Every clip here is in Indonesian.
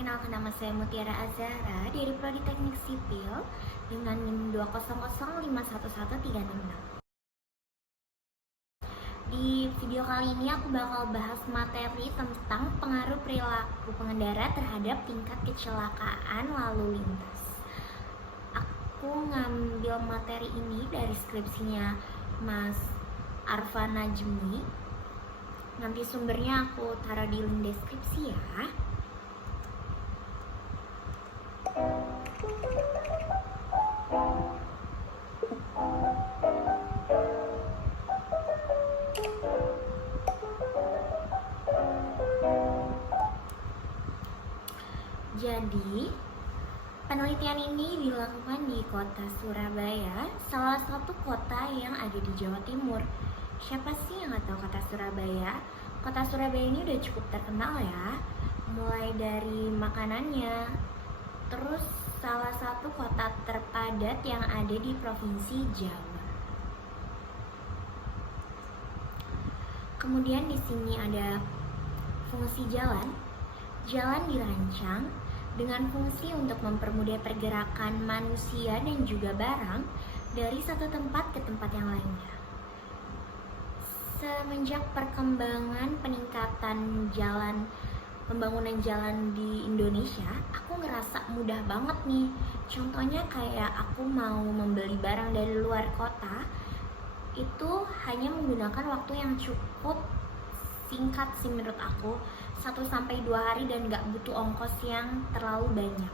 Perkenalkan, nama saya Mutiara Azhara dari Prodi Teknik Sipil dengan NIM 200511366. Di video kali ini aku bakal bahas materi tentang pengaruh perilaku pengendara terhadap tingkat kecelakaan lalu lintas. Aku ngambil materi ini dari skripsinya Mas Arfan Najmi. Nanti sumbernya aku taruh di link deskripsi ya. Jadi, penelitian ini dilakukan di kota Surabaya, salah satu kota yang ada di Jawa Timur. Siapa sih yang nggak tahu kota Surabaya? Kota Surabaya ini udah cukup terkenal ya, mulai dari makanannya. Terus salah satu kota terpadat yang ada di Provinsi Jawa. Kemudian di sini ada fungsi jalan. Jalan dirancang dengan fungsi untuk mempermudah pergerakan manusia dan juga barang dari satu tempat ke tempat yang lainnya. Semenjak perkembangan peningkatan jalan, pembangunan jalan di Indonesia, aku ngerasa mudah banget nih. Contohnya kayak aku mau membeli barang dari luar kota, itu hanya menggunakan waktu yang cukup singkat sih menurut aku, 1-2 hari, dan gak butuh ongkos yang terlalu banyak.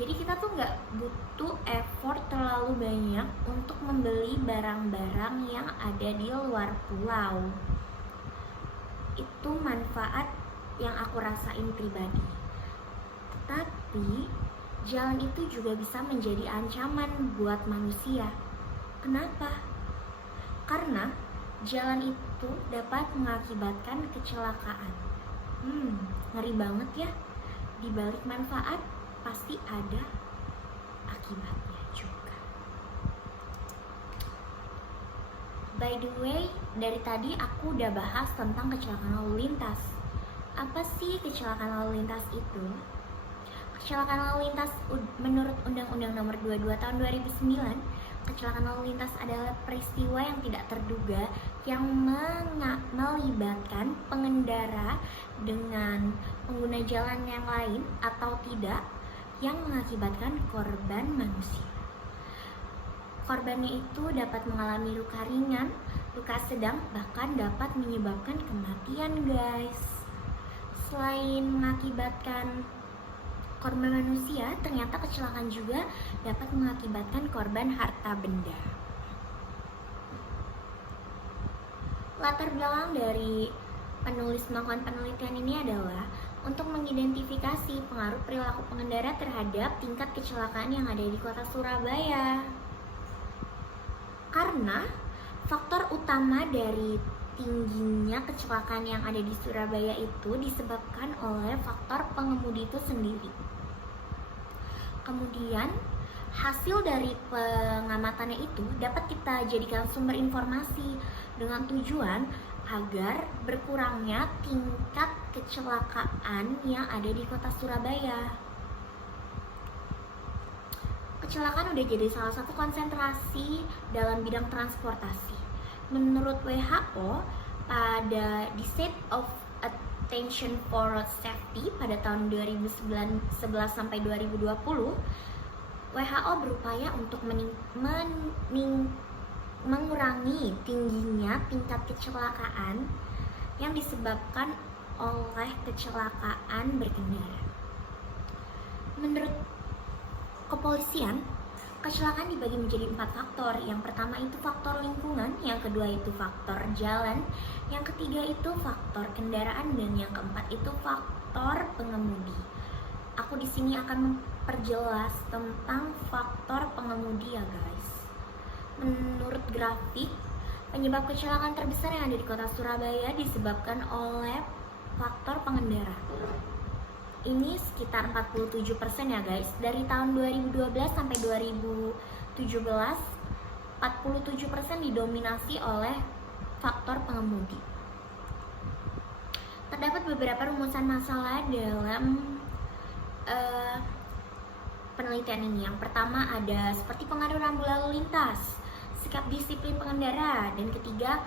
Jadi kita tuh gak butuh effort terlalu banyak untuk membeli barang-barang yang ada di luar pulau. Itu manfaat yang aku rasain pribadi. Tapi jalan itu juga bisa menjadi ancaman buat manusia. Kenapa? Karena jalan itu dapat mengakibatkan kecelakaan. Ngeri banget ya. Di balik manfaat pasti ada akibatnya juga. By the way, dari tadi aku udah bahas tentang kecelakaan lalu lintas. Apa sih kecelakaan lalu lintas itu? Kecelakaan lalu lintas menurut Undang-Undang Nomor 22 Tahun 2009, kecelakaan lalu lintas adalah peristiwa yang tidak terduga yang melibatkan pengendara dengan pengguna jalan yang lain atau tidak, yang mengakibatkan korban manusia. Korbannya itu dapat mengalami luka ringan, luka sedang, bahkan dapat menyebabkan kematian, guys. Selain mengakibatkan korban manusia, ternyata kecelakaan juga dapat mengakibatkan korban harta benda. Latar belakang dari penulis melakukan penelitian ini adalah untuk mengidentifikasi pengaruh perilaku pengendara terhadap tingkat kecelakaan yang ada di kota Surabaya. Karena faktor utama dari tingginya kecelakaan yang ada di Surabaya itu disebabkan oleh faktor pengemudi itu sendiri. Kemudian hasil dari pengamatannya itu dapat kita jadikan sumber informasi dengan tujuan agar berkurangnya tingkat kecelakaan yang ada di kota Surabaya. Kecelakaan udah jadi salah satu konsentrasi dalam bidang transportasi. Menurut WHO, pada The State of Attention for Road Safety pada tahun 2011 sampai 2020, WHO berupaya untuk mengurangi tingginya tingkat kecelakaan yang disebabkan oleh kecelakaan berkendara. Menurut kepolisian, kecelakaan dibagi menjadi 4 faktor. Yang pertama itu faktor lingkungan, yang kedua itu faktor jalan, yang ketiga itu faktor kendaraan, dan yang keempat itu faktor pengemudi. Aku di sini akan memperjelas tentang faktor pengemudi ya guys. Menurut grafik, penyebab kecelakaan terbesar yang ada di kota Surabaya disebabkan oleh faktor pengendara. Ini sekitar 47% ya guys. Dari tahun 2012 sampai 2017, 47% didominasi oleh faktor pengemudi. Terdapat beberapa rumusan masalah dalam eh, penelitian ini. Yang pertama ada seperti pengaruh rambu lalu lintas, sikap disiplin pengendara, dan ketiga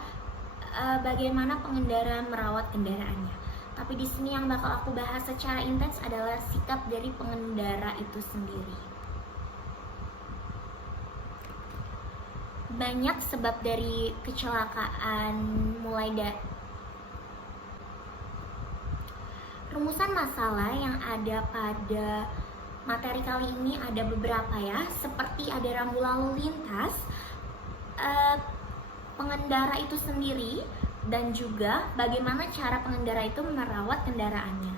bagaimana pengendara merawat kendaraannya. Tapi di sini yang bakal aku bahas secara intens adalah sikap dari pengendara itu sendiri. Banyak sebab dari kecelakaan, mulai dari rumusan masalah yang ada pada materi kali ini ada beberapa ya, seperti ada rambu lalu lintas, pengendara itu sendiri, dan juga bagaimana cara pengendara itu merawat kendaraannya.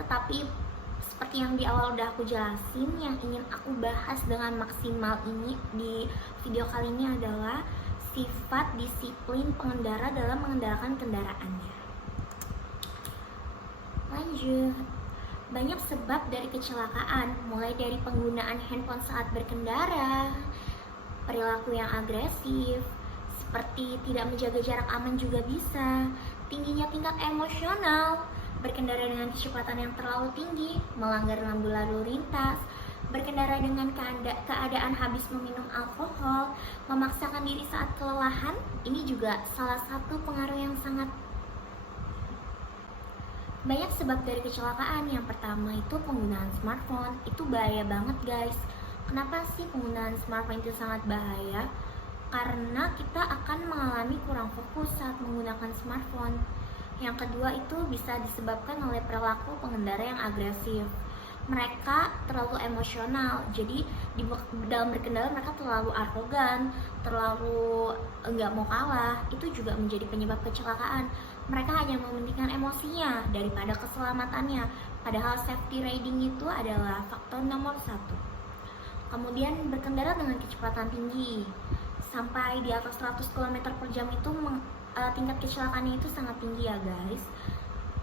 Tetapi seperti yang di awal udah aku jelasin, yang ingin aku bahas dengan maksimal ini di video kali ini adalah sifat disiplin pengendara dalam mengendarakan kendaraannya. Lanjut. Banyak sebab dari kecelakaan, mulai dari penggunaan handphone saat berkendara, perilaku yang agresif, seperti tidak menjaga jarak aman juga bisa, tingginya tingkat emosional, berkendara dengan kecepatan yang terlalu tinggi, melanggar lampu lalu lintas, berkendara dengan keadaan habis meminum alkohol, memaksakan diri saat kelelahan. Ini juga salah satu pengaruh yang sangat banyak sebab dari kecelakaan. Yang pertama itu penggunaan smartphone. Itu bahaya banget guys. Kenapa sih penggunaan smartphone itu sangat bahaya? Karena kita akan mengalami kurang fokus saat menggunakan smartphone. Yang kedua itu bisa disebabkan oleh perilaku pengendara yang agresif. Mereka terlalu emosional, jadi dalam berkendara mereka terlalu arogan, terlalu enggak mau kalah. Itu juga menjadi penyebab kecelakaan. Mereka hanya mementingkan emosinya daripada keselamatannya, padahal safety riding itu adalah faktor nomor 1. Kemudian berkendara dengan kecepatan tinggi sampai di atas 100 km per jam itu tingkat kecelakaannya itu sangat tinggi ya guys.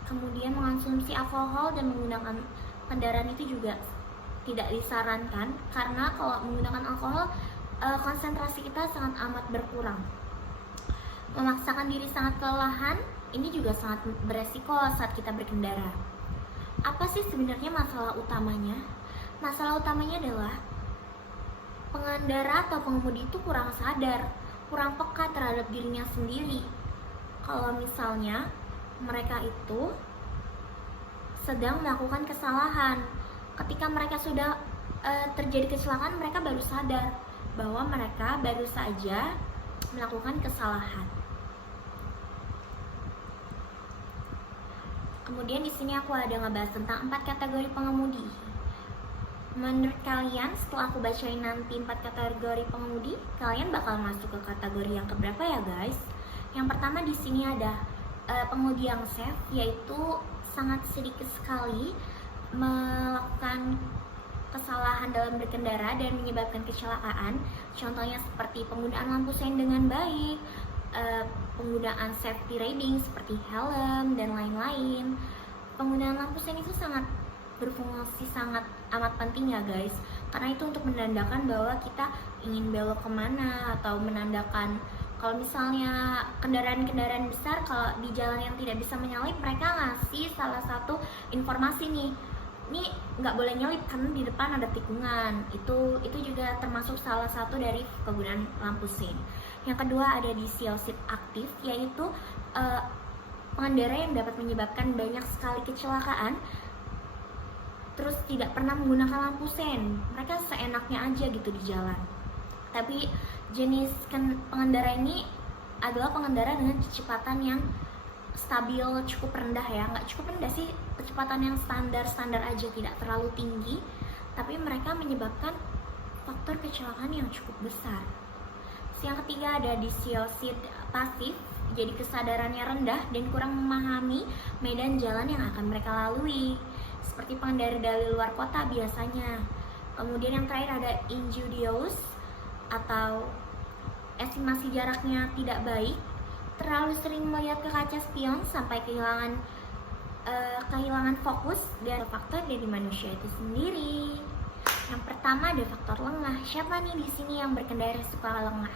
Kemudian mengonsumsi alkohol dan menggunakan kendaraan itu juga tidak disarankan, karena kalau menggunakan alkohol konsentrasi kita sangat amat berkurang. Memaksakan diri sangat kelelahan, ini juga sangat beresiko saat kita berkendara. Apa sih sebenarnya masalah utamanya? Masalah utamanya adalah pengendara atau pengemudi itu kurang sadar, kurang peka terhadap dirinya sendiri. Kalau misalnya mereka itu sedang melakukan kesalahan, ketika mereka sudah terjadi kecelakaan, mereka baru sadar bahwa mereka baru saja melakukan kesalahan. Kemudian di sini aku ada ngebahas tentang 4 kategori pengemudi. Menurut kalian, setelah aku bacain nanti 4 kategori pengemudi, kalian bakal masuk ke kategori yang keberapa ya guys? Yang pertama di sini ada pengemudi yang safe, yaitu sangat sedikit sekali melakukan kesalahan dalam berkendara dan menyebabkan kecelakaan. Contohnya seperti penggunaan lampu sein dengan baik, penggunaan safety riding seperti helm dan lain-lain. Penggunaan lampu sein itu sangat berfungsi, sangat amat penting ya guys, karena itu untuk menandakan bahwa kita ingin belok kemana, atau menandakan kalau misalnya kendaraan-kendaraan besar kalau di jalan yang tidak bisa menyalip, mereka ngasih salah satu informasi nih, ini nggak boleh nyalip karena di depan ada tikungan. Itu juga termasuk salah satu dari penggunaan lampu sein. Yang kedua ada disiosit aktif, yaitu pengendara yang dapat menyebabkan banyak sekali kecelakaan terus tidak pernah menggunakan lampu sein. Mereka seenaknya aja gitu di jalan. Tapi jenis pengendara ini adalah pengendara dengan kecepatan yang stabil, cukup rendah ya, nggak cukup rendah sih, kecepatan yang standar aja, tidak terlalu tinggi, tapi mereka menyebabkan faktor kecelakaan yang cukup besar. Yang ketiga ada disiosit pasif, jadi kesadarannya rendah dan kurang memahami medan jalan yang akan mereka lalui, seperti pengendara dari luar kota biasanya. Kemudian yang terakhir ada injurious, atau estimasi jaraknya tidak baik, terlalu sering melihat ke kaca spion sampai kehilangan fokus, dan faktor dari manusia itu sendiri. Yang pertama ada faktor lengah. Siapa nih di sini yang berkendara suka lengah?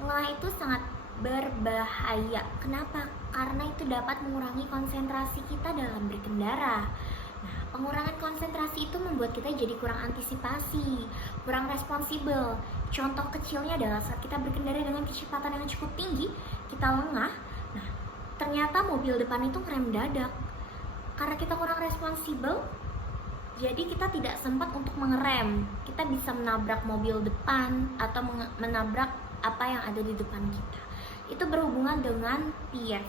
Lengah itu sangat berbahaya. Kenapa? Karena itu dapat mengurangi konsentrasi kita dalam berkendara. Nah, Pengurangan konsentrasi itu membuat kita jadi kurang antisipasi, kurang responsibel. Contoh kecilnya adalah saat kita berkendara dengan kecepatan yang cukup tinggi, kita lengah. Nah, ternyata mobil depan itu ngerem dadak. Karena kita kurang responsibel, jadi kita tidak sempat untuk mengerem. Kita bisa menabrak mobil depan atau menabrak apa yang ada di depan kita. Itu berhubungan dengan fear.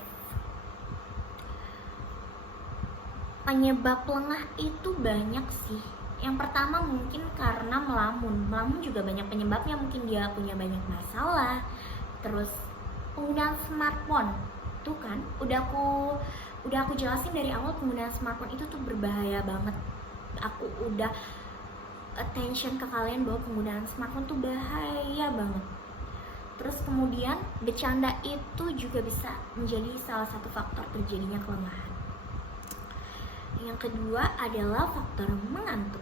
Penyebab lengah itu banyak sih. Yang pertama mungkin karena melamun juga banyak penyebabnya. Mungkin dia punya banyak masalah. Terus penggunaan smartphone tuh kan udah aku jelasin dari awal, penggunaan smartphone itu tuh berbahaya banget. Aku udah attention ke kalian bahwa penggunaan smartphone tuh bahaya banget. Terus kemudian bercanda itu juga bisa menjadi salah satu faktor terjadinya kelengahan. Yang kedua adalah faktor mengantuk.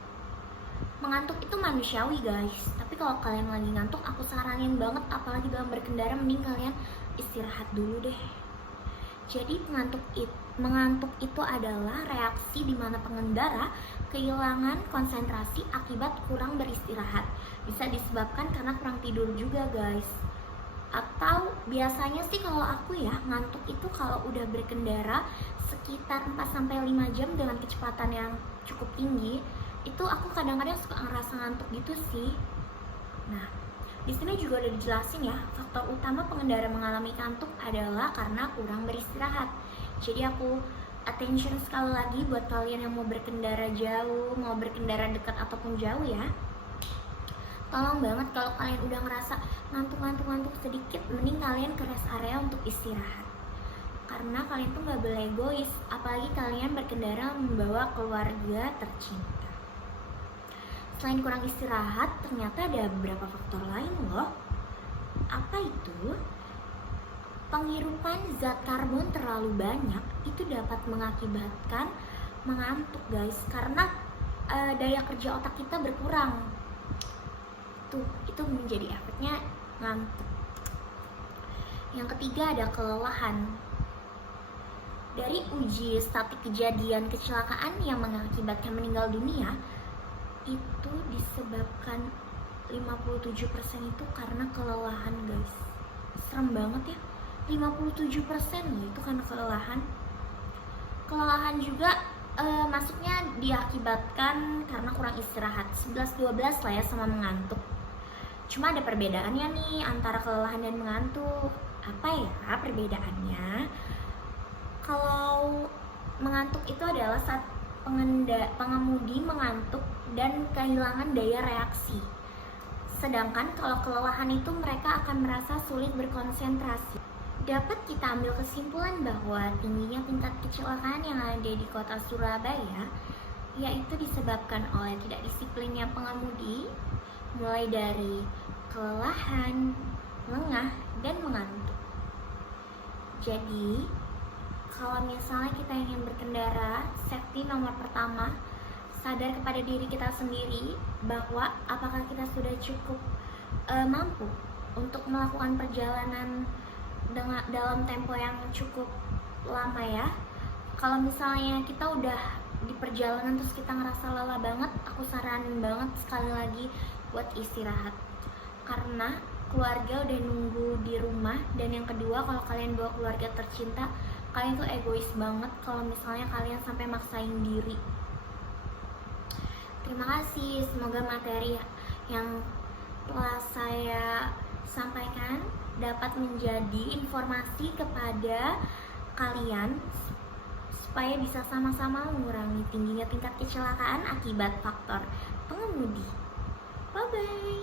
Mengantuk itu manusiawi guys, tapi kalau kalian lagi ngantuk, aku saranin banget, apalagi dalam berkendara, mending kalian istirahat dulu deh. Jadi mengantuk itu adalah reaksi di mana pengendara kehilangan konsentrasi akibat kurang beristirahat. Bisa disebabkan karena kurang tidur juga guys. Atau biasanya sih kalau aku ya, ngantuk itu kalau udah berkendara sekitar 4-5 jam dengan kecepatan yang cukup tinggi, itu aku kadang-kadang suka ngerasa ngantuk gitu sih. Nah, di sini juga udah dijelasin ya, faktor utama pengendara mengalami ngantuk adalah karena kurang beristirahat. Jadi aku attention sekali lagi buat kalian yang mau berkendara jauh, mau berkendara dekat ataupun jauh ya. Tolong banget kalau kalian udah ngerasa ngantuk sedikit, mending kalian ke rest area untuk istirahat. Karena kalian tuh gak boleh egois, apalagi kalian berkendara membawa keluarga tercinta. Selain kurang istirahat, ternyata ada beberapa faktor lain loh. Apa itu? Penghirupan zat karbon terlalu banyak itu dapat mengakibatkan mengantuk guys, karena daya kerja otak kita berkurang. Itu menjadi efeknya ngantuk. Yang ketiga ada kelelahan. Dari uji statik kejadian kecelakaan yang mengakibatkan meninggal dunia, itu disebabkan 57% itu karena kelelahan guys. Serem banget ya, 57% loh itu karena kelelahan. Kelelahan juga masuknya diakibatkan karena kurang istirahat, 11-12 lah ya sama mengantuk. Cuma ada perbedaannya nih antara kelelahan dan mengantuk. Apa ya perbedaannya? Kalau mengantuk itu adalah saat pengemudi mengantuk dan kehilangan daya reaksi. Sedangkan kalau kelelahan itu mereka akan merasa sulit berkonsentrasi. Dapat kita ambil kesimpulan bahwa tingginya tingkat kecelakaan yang ada di kota Surabaya yaitu disebabkan oleh tidak disiplinnya pengemudi, mulai dari kelelahan, lengah, dan mengantuk. Jadi, kalau misalnya kita ingin berkendara, safety nomor pertama, sadar kepada diri kita sendiri bahwa apakah kita sudah cukup mampu untuk melakukan perjalanan dalam tempo yang cukup lama ya. Kalau misalnya kita udah di perjalanan terus kita ngerasa lelah banget, aku saranin banget sekali lagi buat istirahat, karena keluarga udah nunggu di rumah. Dan yang kedua, kalau kalian bawa keluarga tercinta, kalian tuh egois banget kalau misalnya kalian sampai maksain diri. Terima kasih, semoga materi yang telah saya sampaikan dapat menjadi informasi kepada kalian supaya bisa sama-sama mengurangi tingginya tingkat kecelakaan akibat faktor pengemudi. Bye-bye.